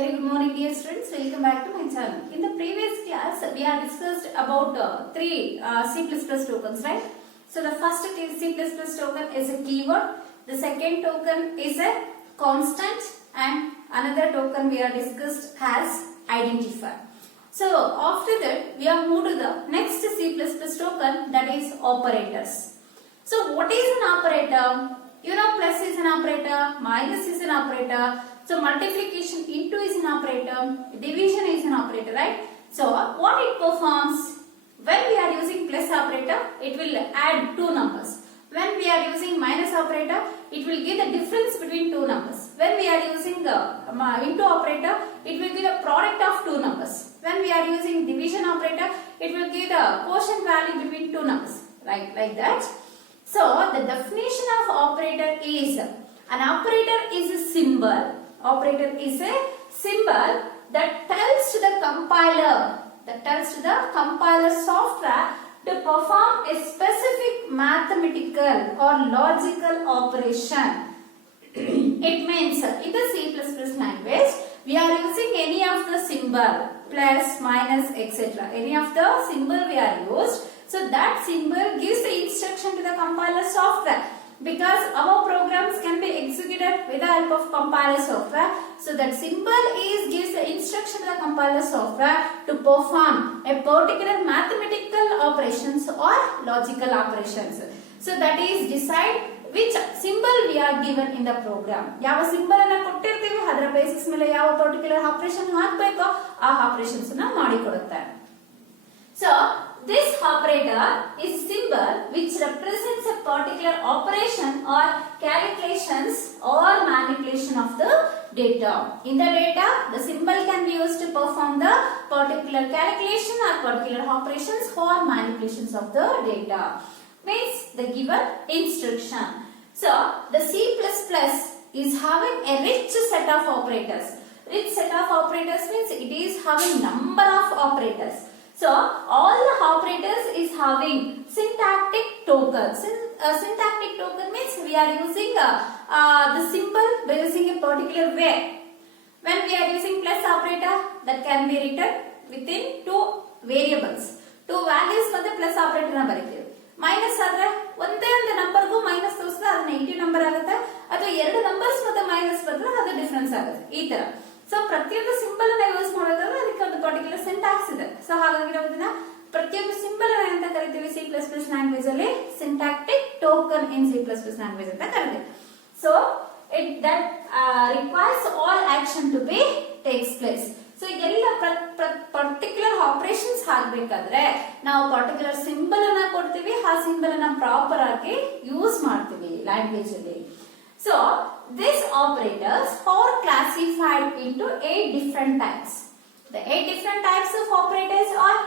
Very good morning dear students, welcome back to my channel. In the previous class we have discussed about three C++ tokens, right? So the first C++ token is a keyword, the second token is a constant, and another token we have discussed as identifier. So after that we have moved to the next C++ token, that is operators. So what is an operator? You know, plus is an operator, minus is an operator. So multiplication into is an operator, division is an operator, right? So what it performs? When we are using plus operator, it will add two numbers. When we are using minus operator, it will give the difference between two numbers. When we are using into operator, it will give the product of two numbers. When we are using division operator, it will give the quotient value between two numbers, right? Like that. So the definition of operator is, an operator is a symbol. Operator is a symbol that tells to the compiler software to perform a specific mathematical or logical operation. It means in the C++ language we are using any of the symbol, plus, minus, etc. Any of the symbol we are used. So that symbol gives the instruction to the compiler software, because our programs can be executed with the help of compiler software. So that symbol gives the instruction to the compiler software to perform a particular mathematical operations or logical operations. So that is decide which symbol we are given in the program. ಯಾವ symbol ಅನ್ನು ಕೊಟ್ಟಿರ್ತೀವಿ ಅದರ basis ಮೇಲೆ ಯಾವ particular operation ಹಾಕಬೇಕೋ ಆ operations ಅನ್ನು ಮಾಡಿ ಕೊಡುತ್ತೆ. So this operator is symbol which represents a particular operation or calculations or manipulation of the data. In the data, the symbol can be used to perform the particular calculation or particular operations or manipulations of the data. Means the given instruction. So the C++ is having a rich set of operators. Rich set of operators means it is having number of operators. So all the operators is having syntactic tokens. Syntactic token means we are using the symbol by using a particular way. When we are using plus operator, that can be written within two variables. Two values ಮತ್ತೆ plus operator ನ ಬರೀತೀವಿ. Minus ಆದ್ರೆ ಒಂದೇ ಒಂದು number ಗೂ minus ತೋರಿಸಿದ್ರೆ ಅದು negative number ಆಗುತ್ತೆ, ಅಥವಾ ಎರಡು ನಂಬರ್ಸ್ ಮತ್ತೆ ಮೈನಸ್ ಬಂದ್ರೆ ಅದು ಡಿಫರೆನ್ಸ್ ಆಗುತ್ತೆ. ಈ ತರ ಸೊ ಪ್ರತಿಯೊಂದು ಸಿಂಬಲ್ ಅನ್ನ ಯೂಸ್ ಮಾಡೋದಾದ್ರೆ ಅದಕ್ಕೆ ಒಂದು ಪರ್ಟಿಕ್ಯುಲರ್ ಸಿಂಟ್ಯಾಕ್ಸ್ ಇದೆ. ಸೊ ಹಾಗಾಗಿ ನಾವು ಇದನ್ನ ಪ್ರತಿಯೊಂದು ಸಿಂಬಲ್ ಅನ್ನ ಅಂತ ಕರಿತೀವಿ C++ ಲ್ಯಾಂಗ್ವೇಜ್ ಅಲ್ಲಿ syntactic token in C++ language ಅಂತ ಕರೀತೀವಿ. So it that requires all action to be takes place. So ಎಲ್ಲ ಪರ್ಟಿಕ್ಯುಲರ್ ಆಪರೇಷನ್ಸ್ ಆಗಬೇಕಾದ್ರೆ ನಾವು ಪರ್ಟಿಕ್ಯುಲರ್ ಸಿಂಬಲ್ ಅನ್ನ ಕೊಡ್ತೀವಿ, ಆ ಸಿಂಬಲ್ ಅನ್ನ ಪ್ರಾಪರ್ ಆಗಿ ಯೂಸ್ ಮಾಡ್ತೀವಿ ಲ್ಯಾಂಗ್ವೇಜ್ ಅಲ್ಲಿ. So these operators are classified into 8 different types. The 8 different types of operators are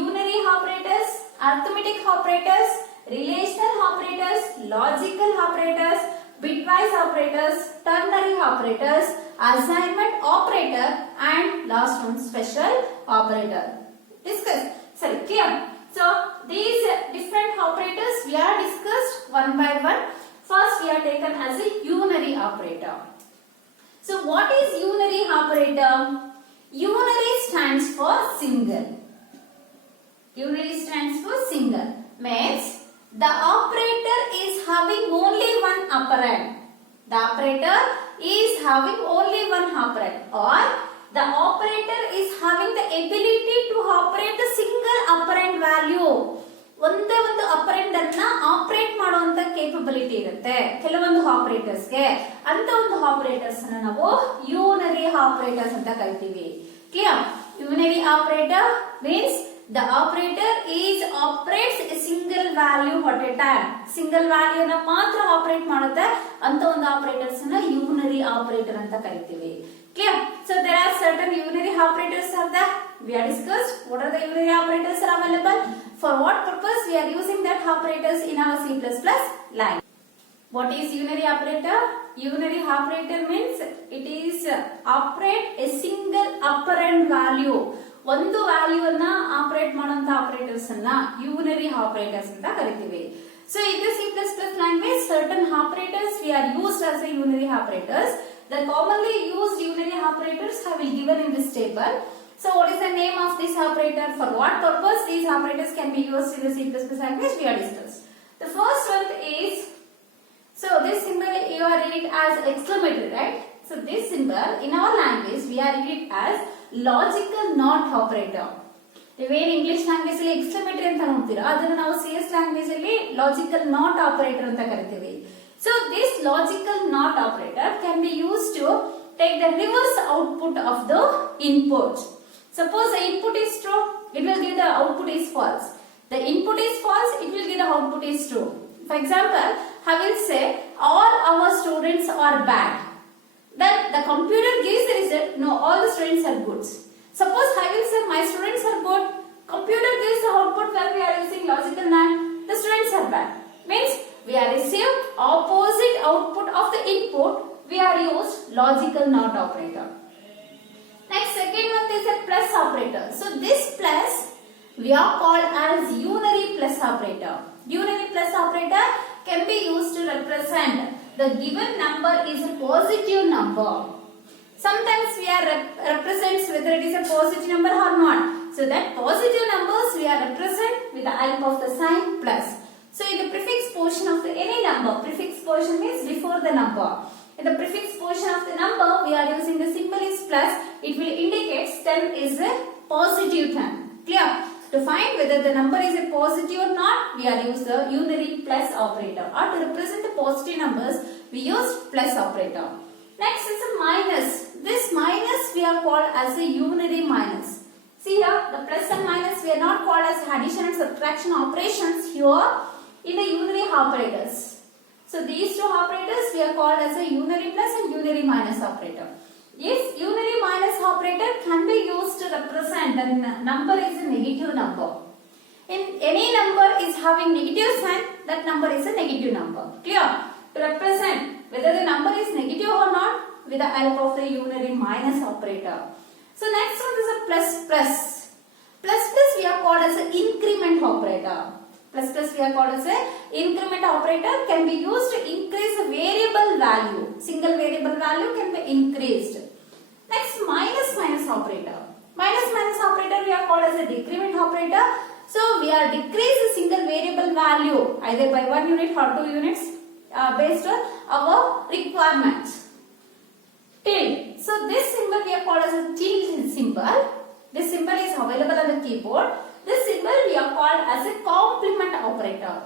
unary operators, arithmetic operators, relational operators, logical operators, bitwise operators, ternary operators, assignment operator, and last one special operator. Discuss. Sorry, clear? So these different operators we are discussed one by one. First we are taken as a unary operator. So what is unary operator? Unary stands for single. Unary stands for single. Means the operator is having only one operand. The operator is having only one operand, or the operator is having the ability to operate the single operand value. ಒಂದೇ ಒಂದು ಆಪರೆಂಡ್ ಅನ್ನ operate ಮಾಡುವಂತ capability ಇರುತ್ತೆ ಕೆಲವೊಂದು operators ಗೆ. ಅಂತ ಒಂದು operators ಅನ್ನ ನಾವು ಯೂನರಿ ಆಪರೇಟರ್ಸ್ ಅಂತ ಕರಿತೀವಿ. Clear? Unary operator means the operator is operates a single value at a time. Single ವ್ಯಾಲ್ಯೂ ನ ಮಾತ್ರ ಆಪರೇಟ್ ಮಾಡುತ್ತೆ, ಅಂತ ಒಂದು ಆಪರೇಟರ್ಸ್ ಅನ್ನ ಯೂನರಿ ಆಪರೇಟರ್ ಅಂತ ಕರಿತೀವಿ. Clear? So there are certain unary operators are there. We have discussed what are the unary operators are available. For what purpose we are using that operators in our C++ language. What is unary operator? Unary operator means it is operate a single operand value. ಒಂದು value ಅನ್ನ operate ಮಾಡುವಂತ operators ಅನ್ನ ಯೂನರಿ operators ಅಂತ ಕರಿತೀವಿ. So in the C++ language certain operators we are used as a unary operators. The commonly used unary operators I will given in this table. So what is the name of this operator? For what purpose these operators can be used in the C++ language we are discussed. The first one is, so this symbol you are reading it as exclamatory, right? So this symbol in our language we are reading it as logical not operator. Even English language ಅಲ್ಲಿ exclamatory ಅಂತ ನೋಡ್ತೀರಾ, ಅದನ್ನ ನಾವು CS language ಅಲ್ಲಿ logical not operator ಅಂತ ಕರಿತೀವಿ. So this logical not operator can be used to take the reverse output of the input. Suppose the input is true, it will give the output is false. The input is false, it will give the output is true. For example, I will say all our students are bad. Then the computer gives the result, no, all the students are good. Suppose I will say my students are good, computer gives the output where we are using logical NAND, the students are bad. Means we are received opposite output of the input, we are used logical NOT operator. Next, second one is a plus operator. So this plus we are called as unary plus operator. Unary plus operator can be used to represent the given number is a positive number. Sometimes we are represents whether it is a positive number or not. So that positive numbers we are represent with the help of the sign plus. So in the prefix portion of the any number, prefix portion means before the number. In the prefix portion of the number we are using the symbol is plus. It will indicate term is a positive term. Clear? To find whether the number is a positive or not, we are use the unary plus operator. Or to represent the positive numbers, we use plus operator. Next is a minus. This minus we are called as a unary minus. See here, the plus and minus we are not called as addition and subtraction operations here in the unary operators. So these two operators we are called as a unary plus and unary minus operator. Yes, unary minus operator can be used to represent the number is a negative number. In any number is having negative sign, that number is a negative number. Clear? To represent whether the number is negative or not with the help of the unary minus operator. So next one is a plus plus. Plus plus we are called as an increment operator. Plus plus we are called as a increment operator, can be used to increase a variable value. Single variable value can be increased. Next, minus minus operator. Minus minus operator we are called as a decrement operator. So we are decrease a single variable value either by 1 unit or 2 units based on our requirements. Tilde. So this symbol we are called as a tilde symbol. This symbol is available on the keyboard. This symbol we are called as a complement operator.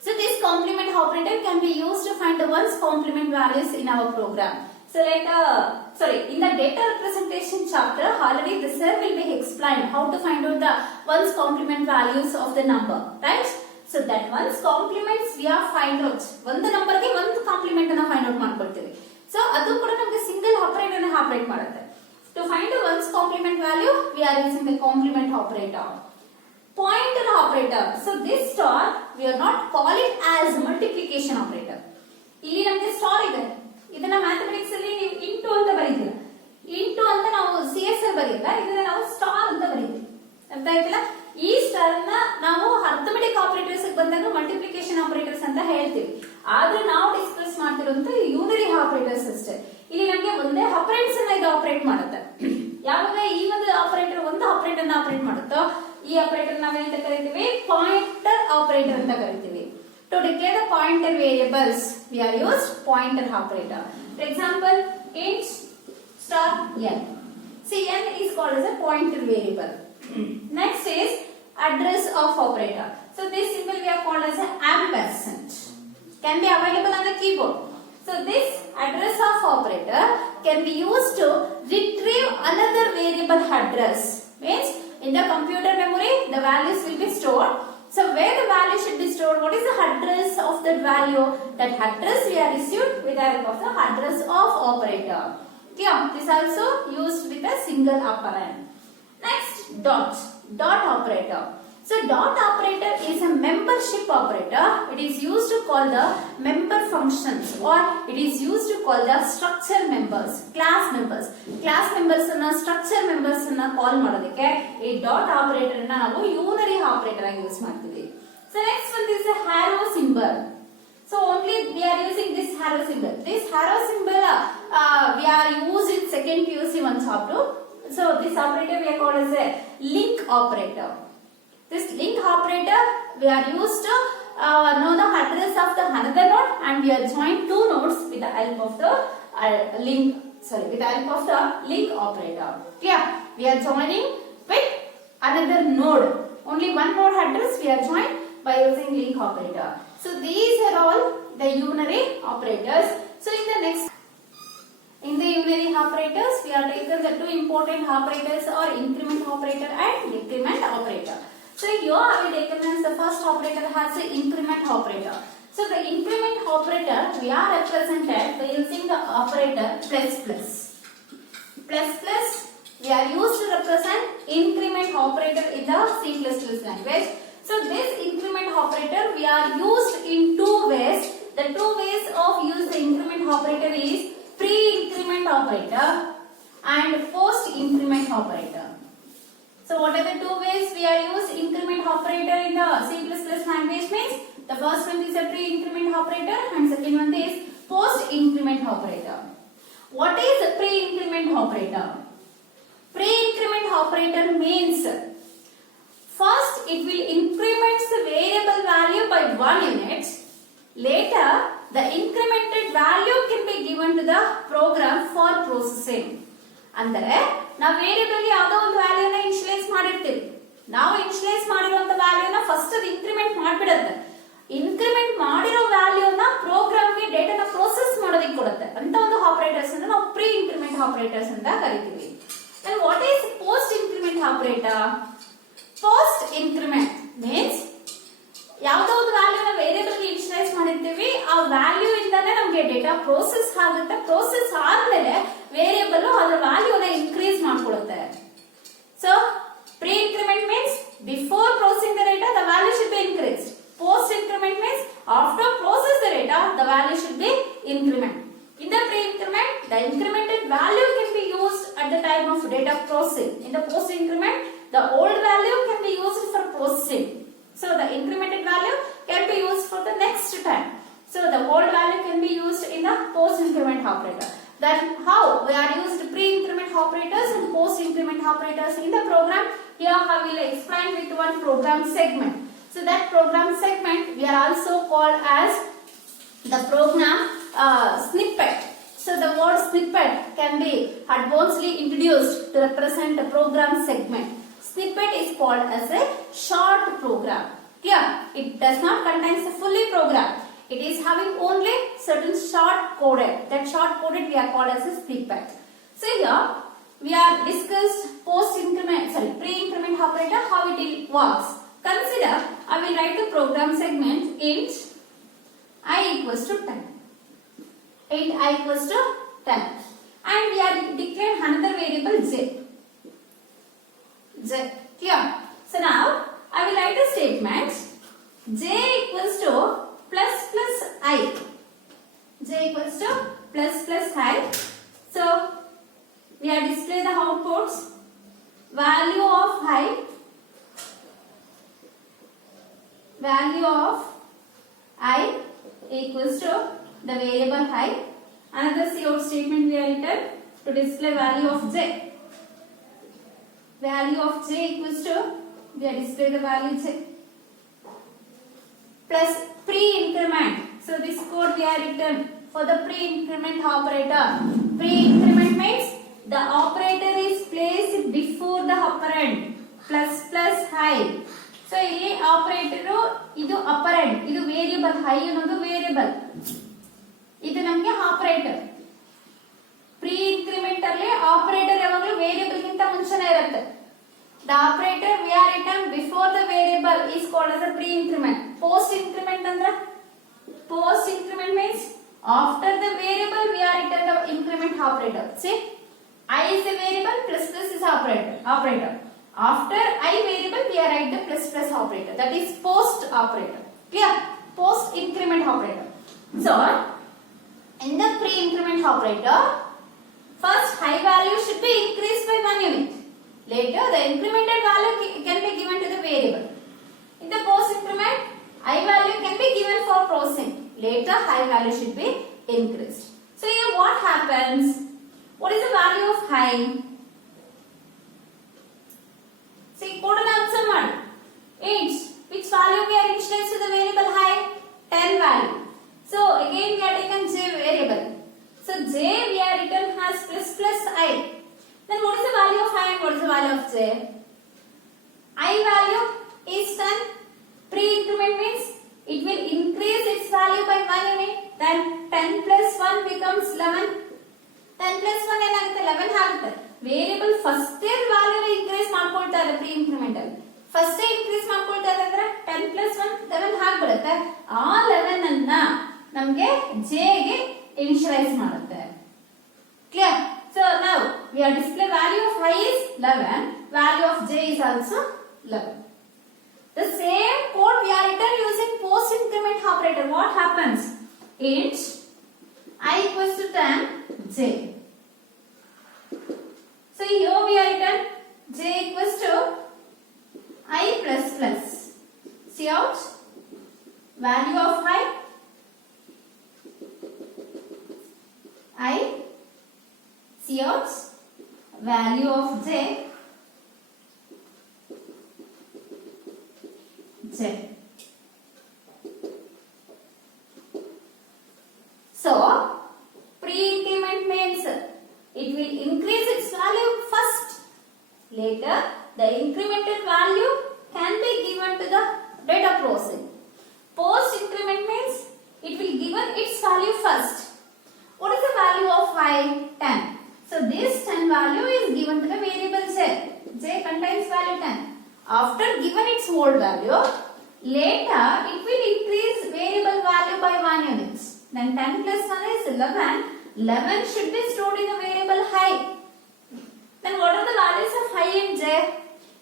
So this complement operator can be used to find the ones complement values in our program. So like in the data representation chapter already the sir will be explained how to find out the ones complement values of the number, right? So that ones complements we are find out. One number ge one complement anna find out ಮಾಡ್ಕೊಳ್ತೀವಿ. So adu kuda ನಮಗೆ single operator ಅನ್ನು operate ಮಾಡುತ್ತೆ. To find the ones complement value, we are using the complement operator. Pointer operator. So this star, we are not call it as multiplication operator. ಇಲ್ಲಿ ನಮಗೆ star ಇದೆ. ಇದನ್ನ mathematics ಅಲ್ಲಿ ನೀವು into ಅಂತ ಬರೀತೀರಾ. Into ಅಂತ ನಾವು CS ಅಲ್ಲಿ ಬರೆಯಲ್ಲ, ಇದನ್ನ ನಾವು ಸ್ಟಾರ್ ಅಂತ ಬರೀತೀವಿ. ಅರ್ಥ ಆಯ್ತಲ್ಲ? ಈ ಸ್ಟಾರ್ ಅನ್ನ ನಾವು ಅರ್ಥಮೆಟಿಕ್ ಆಪರೇಟರ್ಸ್ ಬಂದಾಗ ಮಲ್ಟಿಪ್ಲಿಕೇಶನ್ ಆಪರೇಟರ್ಸ್ ಅಂತ ಹೇಳ್ತೀವಿ. ಆದ್ರೆ ನಾವು ಡಿಸ್ಕಸ್ ಮಾಡ್ತಿರೋಂತ ಯೂನರಿ ಆಪರೇಟರ್ಸ್ ಅಷ್ಟೇ. ಇಲ್ಲಿ ನಮಗೆ ಒಂದೇ ಆಪರೇಟರ್ಸ್ ಅನ್ನ ಇದು ಆಪರೇಟ್ ಮಾಡುತ್ತೆ. ಯಾವಾಗ ಈ ಒಂದು ಆಪರೇಟರ್ ಒಂದು ಆಪರೇಟರ್ ಅನ್ನ ಆಪರೇಟ್ ಮಾಡುತ್ತೋ ಈ ಆಪರೇಟರ್ ನಾವೇನಂತ ಕರಿತೀವಿ? ಪಾಯಿಂಟರ್ ಆಪರೇಟರ್ ಅಂತ ಕರಿತೀವಿ. To declare the pointer variables, we are used pointer operator. For example, int star n. See, n is called as a pointer variable. Next is address of operator. So this symbol we are called as an ampersand. Can be available on the keyboard. So this address of operator can be used to retrieve another variable address. Means in the computer memory the values will be stored. So where the value should be stored, what is the address of that value? That address we are received with the help of the address of operator. Okay, this also used with a single operand. Next, dot operator. So dot operator is a membership operator. It is used to call the member functions or it is used to call the structure members, class members. Class members anna structure members anna call ಮಾಡೋದಕ್ಕೆ ಈ dot operator ಅನ್ನು ನಾವು unary operator ಆಗಿ use ಮಾಡ್ತೀವಿ. So next one is a arrow symbol. So only we are using this arrow symbol. This arrow symbol we are used in second PUC one chapter. So this operator we are called as a link operator. This link operator we are used to know the address of the another node, and we are joined two nodes with the help of the link operator. Yeah, we are joining with another node. Only one node address we are joined by using link operator. So these are all the unary operators. So in the unary operators, we are taken the two important operators are increment operator and decrement operator. So here I will take as the first operator has the increment operator. So the increment operator we are represented by using the operator plus plus. Plus plus we are used to represent increment operator in the C++ language. So this increment operator we are used in two ways. The two ways of use the increment operator is pre-increment operator and post-increment operator. So what are the two ways we are use increment operator in the C++ language means? The first one is a pre-increment operator and second one is post-increment operator. What is a pre-increment operator? Pre-increment operator means first it will increment the variable value by 1 unit. Later the incremented value can be given to the program for processing. ಅಂದರೆ ನಾವು variable ಯಾವುದೋ ಒಂದು ವ್ಯಾಲ್ಯೂನ initialise ಮಾಡಿರ್ತೀವಿ. ನಾವು initialise ಮಾಡಿರುವಂತ ವ್ಯಾಲ್ಯೂನ first ಅದು increment ಮಾಡಿಬಿಡುತ್ತೆ. Increment ಮಾಡಿರೋ ವ್ಯಾಲ್ಯೂನ ಪ್ರೋಗ್ರಾಮ್ಗೆ ಡೇಟಾನ process ಮಾಡೋದಕ್ಕೆ ಕೊಡುತ್ತೆ. ಅಂತ ಒಂದು ಆಪರೇಟರ್ಸ್ ಅನ್ನು ನಾವು ಪ್ರೀ ಇನ್ಕ್ರಿಮೆಂಟ್ ಆಪರೇಟರ್ಸ್ ಅಂತ ಕರಿತೀವಿ. Then what is post increment operator? Post increment means ಯಾವುದೋ ಒಂದು ವ್ಯಾಲ್ಯೂನ ವೇರಿಯಬಲ್ ಗೆ ಇನಿಷಿಯಲೈಸ್ ಮಾಡಿರ್ತೀವಿ, ಆ ವ್ಯಾಲ್ಯೂ ಇಂದಾನೆ ನಮಗೆ ಡೇಟಾ ಪ್ರೋಸೆಸ್ ಆಗುತ್ತೆ. ಪ್ರೋಸೆಸ್ ಆದ್ಮೇಲೆ ವೇರಿಯಬಲ್ ಅದರ ವ್ಯಾಲ್ಯೂನ ಇನ್ಕ್ರೀಸ್ ಮಾಡ್ಕೊಳ್ಳುತ್ತೆ. So pre increment means before processing the data the value should be increased. Post increment means after process the data the value should be increment. In the pre-increment, the incremented value can be used at the time of data processing. In the post-increment, the old value can be used for processing. So the incremented value can be used for the next time. So the old value can be used in the post-increment operator. Then how we are used pre-increment operators and post-increment operators in the program. Here I will explain with one program segment. So that program segment we are also called as the program snippet. So the word snippet can be advancedly introduced to represent a program segment. Snippet is called as a short program. Clear? It does not contain the fully program. It is having only certain short coded. That short coded we are called as a snippet. So here we are discussed pre-increment operator, how it works. Consider I will write the program segment int I equals to 10. Int I equals to 10. And we are declared another variable j. Clear? So now I will write a statement j equals to plus plus I. J equals to plus plus I. So we are display the outputs. Value of I equals to the variable I. Another cout statement we are written to display value of j. Value of j equals to we are display the value j plus pre-increment. So this code we are written for the pre-increment operator. Pre-increment means the operator is placed before the operand plus plus I. So ಇಲ್ಲಿ operator ಇದು apparent, ಇದು variable, I ಅನ್ನೋದು variable, ಇದು ನಮಗೆ operator. Pre increment ಅಲ್ಲಿ operator ಯಾವಾಗಲೂ variable ಗಿಂತ ಮುಂಚೆನೇ ಇರುತ್ತೆ. The operator we are written before the variable is called as a pre-increment. Post-increment ಅಂದ್ರೆ post-increment means after the variable we are written the increment operator. See, I is a variable, plus plus is operator. After I variable we are write the plus plus operator. That is post operator. Clear? Post increment operator. So in the pre-increment operator, first I value should be increased by 1 unit. Later the incremented value can be given to the variable. In the post increment, I value can be given for processing. later high value should be increased. So here what happens? What is the value of high? See, code and observe ಮಾಡಿ. Which value we are initialized to the variable high? 10 value. So again we are taken j variable. So j we are written as plus I. Then what is the value of I and what is the value of j? I value is 10. Pre-increment means it will increase its value by 1 unit. Then 10 plus 1 becomes 11. 10 plus 1 ಏನಾಗುತ್ತೆ 11 ಆಗುತ್ತೆ. Variable first value increase ಮಾಡ್ಕೊಳ್ತಾರೆ pre incremental. First increase ಮಾಡ್ಕೊಳ್ತಾರೆ ಅಂದ್ರೆ 10 plus 1 11 ಆಗಿಬಿಡುತ್ತೆ. ಆ 11 ಅನ್ನ ನಮಗೆ j ಗೆ ಇನಿಷಿಯಲೈಸ್ ಮಾಡುತ್ತೆ. Clear? So now we are display value of I is 11, value of j is also 11. The same code we are written using post increment operator. What happens? Int I equals to 10 j. So here we are written j equals to I plus plus. See out value of I see out value of j. So pre-increment means it will increase its value first. Later the incremented value can be given to the data processing. Post increment means it will given its value first. What is the value of I? 10. So this 10 value is given to the variable j. J contains value 10. After given its old value, later it will increase variable value by 1 unit. Then 10 plus 1 is 11. 11 should be stored in the variable high. Then what are the values of high and j?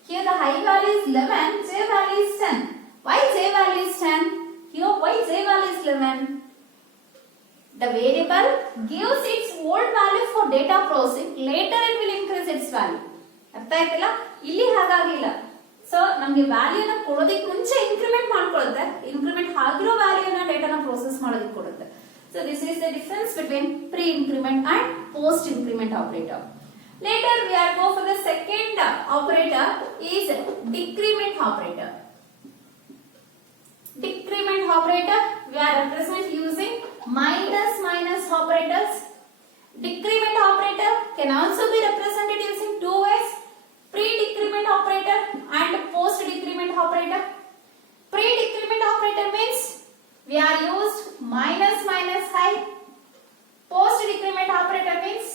Here the high value is 11, j value is 10. Why j value is 10? Here why j value is 11? The variable gives its old value for data processing. Later it will increase its value. ಅರ್ಥ ಆಯ್ತಲ್ಲ? ಇಲ್ಲಿ ಹಾಗಾಗಿಲ್ಲ. So ನಮಗೆ ವ್ಯಾಲ್ಯೂನ ಕೊಡೋದಕ್ಕೆ ಮುಂಚೆ increment ಮಾಡ್ಕೊಳ್ಳುತ್ತೆ. Increment ಆಗಿರೋ ವ್ಯಾಲ್ಯೂನ ಡೇಟಾನ process ಮಾಡೋದಕ್ಕೆ ಕೊಡುತ್ತೆ. So this is the difference between pre-increment and post-increment operator. Later we are go for the second operator is decrement operator. Decrement operator we are represent using minus operators. Decrement operator can also be represented using two ways: pre-decrement operator and post-decrement operator. Pre-decrement operator means we are used minus I. Post-decrement operator means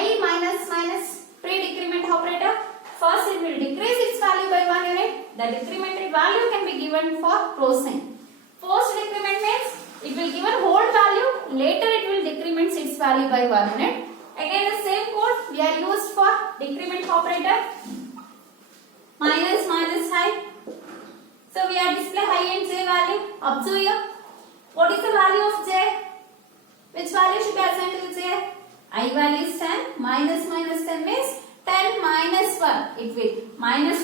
I minus pre-decrement operator. First it will decrease its value by 1 unit. The decremented value can be given for processing. Post-decrement means it will give a whole value. Later it will decrement its value by 1 unit. Again the same code we are used for decrement operator. Minus I. So we are display I and j value. Observe here. What is the value of j? Which value should be assigned to j? I value is 10. Minus 10 means 10 minus 1. It will minus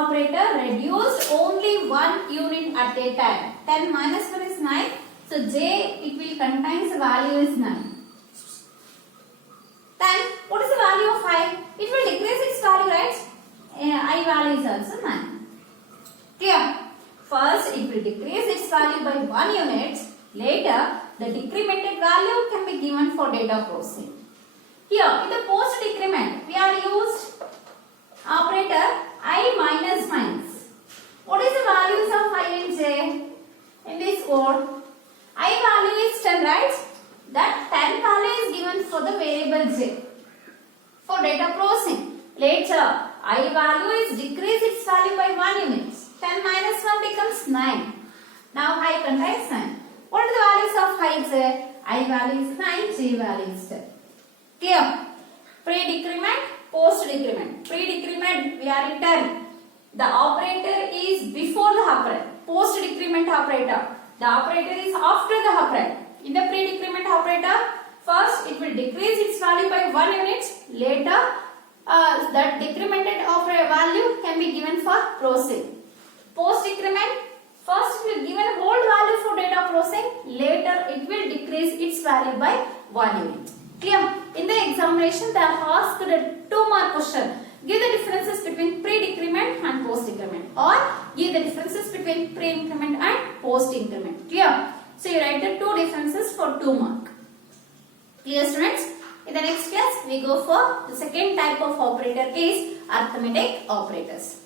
operator reduced only 1 unit at a time. 10 minus 1 is 9. So j it will contains the value is 9. Then what is the value of I? It will decrease its value, right? I value is also 9. Clear? First it will decrease its value by 1 unit. Later the decremented value can be given for data processing. Here in the post decrement we are used operator I minus. What is the values of I and j in this code? I value is 10, right? That 10 value is given for the variable j for data processing. Later I value is decrease its value by 1 unit. 10 minus 1 becomes 9. Now I contains 9. What are the values of I j? I value is 9, j value is 10. Clear? Pre-decrement, post-decrement. Pre-decrement we are written the operator is before the operand. Post-decrement operator, the operator is after the operand. In the pre-decrement operator, first it will decrease its value by 1 unit. Later that decremented value can be given for processing. Post-decrement First it will give an old value for data processing. Later it will decrease its value by valuing it. Clear? In the examination they are asked a 2-mark question. Give the differences between pre-decrement and post-decrement, or give the differences between pre-increment and post-increment. Clear? So you write the 2 differences for 2 mark. Clear, students? In the next class we go for the second type of operator, is arithmetic operators.